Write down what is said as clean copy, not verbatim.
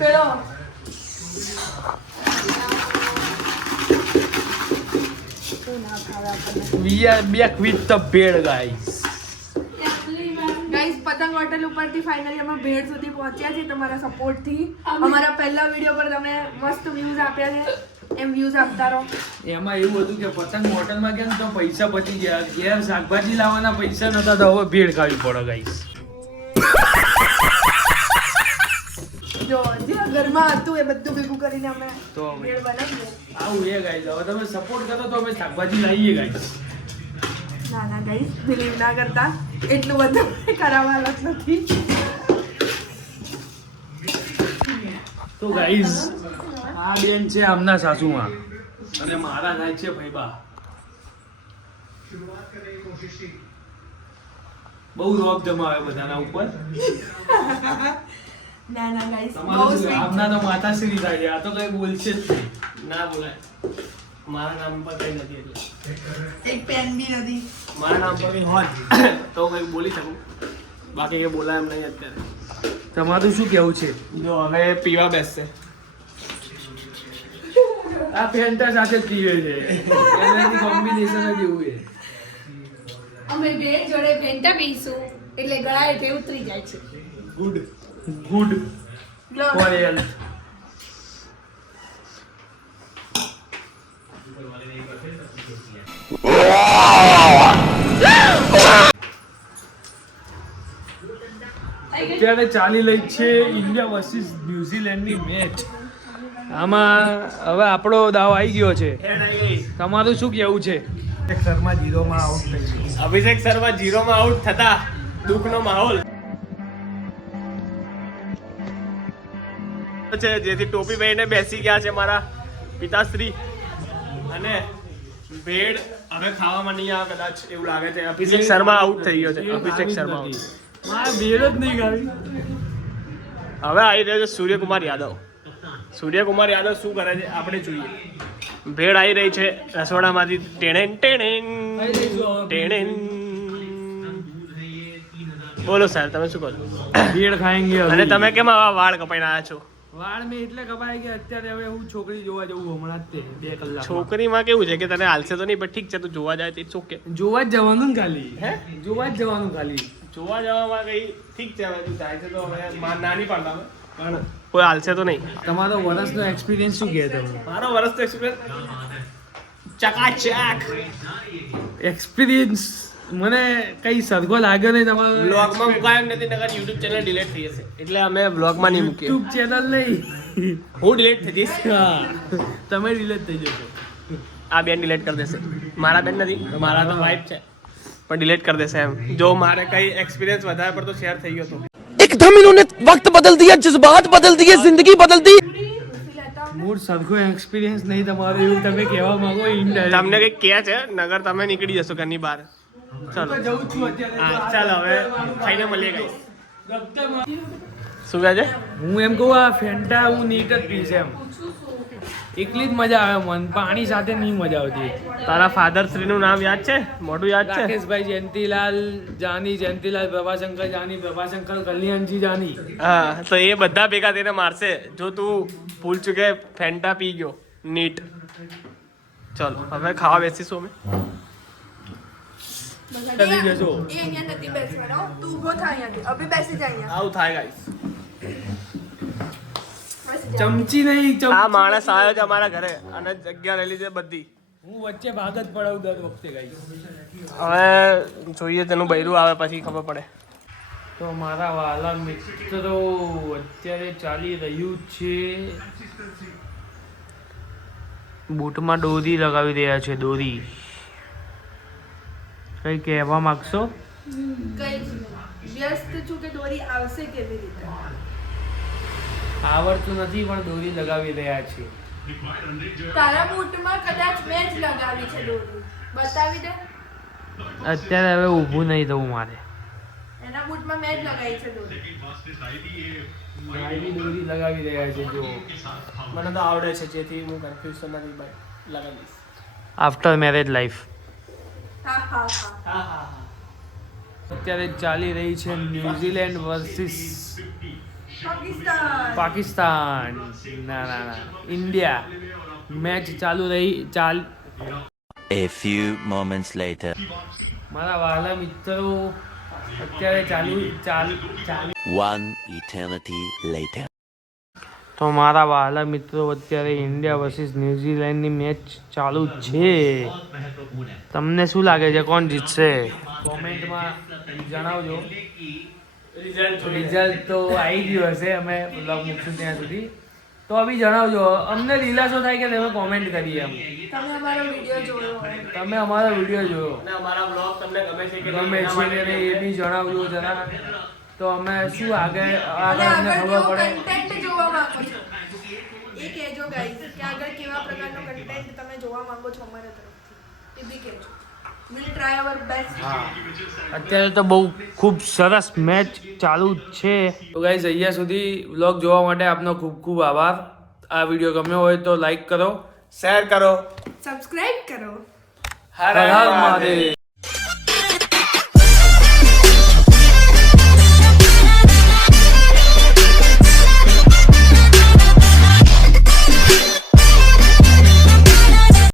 પેલો We are back with the bed, guys. Guys પતંગ hotel ઉપરથી ફાઇનલી અમે ભેડ સુધી પહોંચ્યા છે તમારા સપોર્ટથી. અમારા પહેલા વિડીયો પર તમે મસ્ત વ્યૂઝ આપ્યા છે, એમ વ્યૂઝ આપતા રહો. એમાં એવું હતું કે પતંગ હોટલમાં ગયા ને તો પૈસા બચી ગયા. ઘેર શાકભાજી લાવવાના પૈસા નતા તો હવે ભેડ ખાવી પડે, ગાઈસ. જો જે ઘરમાં હતું એ બધું ભેગું કરીને અમે તો ભેળ બનાવીએ. આવું એ ગાઈસ. હવે તમે સપોર્ટ કરો તો અમે શાકભાજી લાવીએ, ગાઈસ. ના ના ગાઈસ બિલીવ ના કરતા, એટલું બધું કરાવવા હાલત નથી. તો ગાઈસ આ બેન છે આમના સાસુમાં અને મારા થાય છે ભાઈબા. બહુ રોબ જમાવે બધાના ઉપર. ના ના ગાઈસ બહુ તમારું શું? sweet. આમના તો માતાશ્રી થાય છે. આ તો કઈ બોલશે જ નહીં. ના બોલાય. મારા નામ પર કઈ નથી એટલે. એક પેન બી નથી. મારા નામ પર કઈ હોત તો કઈ બોલી શકું, બાકી એ બોલાય એમ નહીં અત્યારે. તમારું શું કેવું છે? જો હવે પીવા બેસશે. આ ફેન્ટા સાથે જ પીવે છે. એનાથી કોમ્બિનેશન જ એવું છે. અમે બે જોડે ફેન્ટા પીશું એટલે ગળા હેઠે ઉતરી જાય છે. Good good for health. અત્યારે ચાલી રહી છે ઇન્ડિયા વર્સિસ ન્યુઝીલેન્ડની મેચ. આમાં હવે આપણો દાવ આવી ગયો છે. તમારું શું કેવું છે? અભિષેક શર્મા 0 આઉટ થતા દુઃખનો માહોલ છે, જેથી ટોપી પહેરીને બેસી ગયા છે મારા પિતાશ્રી. અને ભેડ હવે ખાવામાં નહીં આવે કદાચ એવું લાગે છે. અભિષેક શર્મા આઉટ થઈ ગયો છે. અભિષેક શર્મા out. મારે બેડ જ નહીં ખાવી. હવે આવી રહ્યો છે સૂર્યકુમાર યાદવ. સૂર્યકુમાર યાદવ શું કરે છે આપણે જોઈએ. ભેડ આવી રહી છે રસોડામાંથી. ટેણેન ટેણેન ટેણેન. બોલો સર, તમે શું કહો છો? બેડ ખાएंगे અને તમે કેમ આવા વાળ કપાઈને આવ્યા છો? વાળ મેં એટલે કપાય કે અત્યારે હવે હું છોકરી જોવા જવું હમણાં જ તે 2 કલાક. છોકરીમાં કેવું છે કે તને હાલશે તો નહીં, પણ ઠીક છે, તું જોવા જાય તો ઓકે. જોવા જ જવાનું ને ખાલી. હે? જોવા જ જવાનું ખાલી. જોવા જવામાં કઈ ઠીક છે, હવે તું જાય છે તો હવે ના નહીં પાડતા હવે. પણ કોઈ હાલશે તો નહીં. તમારો વર્ષનો એક્સપિરિયન્સ શું કહે તમે? મારો વર્ષ તો એક્સપિરિયન્સ ચકાચક. એક્સપિરિયન્સ મને કઈ સરખો લાગ્યો નહીં તમારો. બ્લોગમાં મુકાય એમ નથી, નકર યુટ્યુબ ચેનલ ડિલીટ થઈ જશે. એટલે અમે બ્લોગમાં નહીં મૂકીએ. યુટ્યુબ ચેનલ નહીં. હું ડિલીટ થઈ જઈશ. હા, તમે રિલેટ થઈ જશો. આ બેન ડિલીટ કરી દેશે. મારા બેન નથી, મારા તો વાઇફ છે, પણ ડિલીટ કરી દેશે એમ. જો મારે કઈ એક્સપિરિયન્સ વધારે પડતો શેર થઈ ગયો તો एकदम इन्होंने वक्त बदल दिया, जज्बात बदल दिए, जिंदगी बदल दी. મૂળ સરખો એક્સપિરિયન્સ નહીં તમારો એવું તમે કહેવા માંગો. તમને કઈ કહે છે, નગર તમે નીકળી જશો ઘરની બહાર. ચાલો જવું છું અત્યારે. હા ચાલો હવે ખાઈને મળીએ ગઈ. શું કહે છે? હું એમ કહું આ ફેન્ટા હું નીટ જ પીશ એમ. એકલી જ મજા આવે મન, પાણી સાથે નહીં મજા આવતી. તારા ફાધર શ્રી નું નામ યાદ છે? મોટું યાદ છે? રાકેશભાઈ જયંતીલાલ જાની, જયંતીલાલ પ્રભાશંકર જાની, પ્રભાશંકર કલ્યાણજી જાની. હા, તો એ બધા ભેગા થઈને મારશે જો તું ભૂલ ચૂકે ફેન્ટા પી ગયો. નીટ. ચલો હવે ખાવા બેસીશું અમે. કરી જશો. એ અહીંયા નથી બેસવાનો, તું ઊભો થા અહીંયાથી. અભી બેસી જા અહીંયા. આવું થાય ગાઈસ. બેસી જા. ચમચી નહીં આ ચમચી. માણસ આવ્યો છે અમારા ઘરે અને જગ્યા લઈ લીધી બધી. હું વચ્ચે ભાગ જ પડાવું દર વખતે ગાઈસ. હવે જોઈએ તેનું બૈરું આવે પછી ખબર પડે. તો મારા વાલા મિત્રો અત્યારે ચાલી રહ્યું છે, બૂટમાં દોરી લગાવી રહ્યા છે. દોરી કઈ કહેવા માંગશો? કઈ જ નહીં. વ્યસ્ત છું કે દોરી આવશે કેવી રીતે. આવડતું નથી પણ દોરી લગાવી રહ્યા છે. તારા બૂટમાં કદાચ મેં જ લગાવી છે દોરી. બતાવી દે. અત્યારે હવે ઊભું નહીં થવું મારે. એના બૂટમાં મેં જ લગાવી છે દોરી. ભાઈની દોરી લગાવી રહ્યા છે. જો મને તો આવડે છે, જેથી હું કન્ફ્યુઝ નથી ભાઈ. લગાવી દઈશ. આફ્ટર મેરેજ લાઈફ હા હા હા. અત્યારે ચાલી રહી છે ન્યુઝીલેન્ડ વર્સિસ પાકિસ્તાન ના ઇન્ડિયા મેચ ચાલુ રહી A few moments later. મારા વહાલા મિત્રો અત્યારે ચાલુ One eternity later. તો મારા વહાલા મિત્રો અત્યારે ઇન્ડિયા વર્સિસ ન્યુઝીલેન્ડની મેચ ચાલુ છે. તમને શું લાગે છે કોણ જીતશે? કોમેન્ટમાં જણાવજો. રિઝલ્ટ તો આવી ગયું હશે, અમે બ્લોગ મૂકશું ત્યાં સુધી. તો અભી જણાવજો, અમને દિલાસો થાય કે તમે કોમેન્ટ કરીએ. તમે અમારો વિડીયો જોયો હોય, તમે અમારો વિડીયો જોયો અને અમારા બ્લોગ તમને ગમે છે કે ગમે છે કે નહીં એ બી જણાવજો જરા. તો અમે શું આગળ અને અમને આગળ ખબર કેવો પડે. કન્ટેન્ટ જોવા માંગો છો એ કહેજો ગાઈસ, કે આગળ કેવા પ્રકારનો કન્ટેન્ટ તમે જોવા માંગો છો અમારા તરફથી એ બી કહેજો. Will try our best. અત્યારે તો બહુ ખૂબ સરસ મેચ ચાલુ છે. તો ગાઈઝ અહીંયા સુધી વ્લોગ જોવા માટે આપનો ખૂબ ખૂબ આભાર. આ વિડીયો ગમ્યો હોય તો લાઈક કરો, શેર કરો. સબસ્ક્રાઇબ કરો. હર હર હર હર મહાદેવ. મહાદેવ.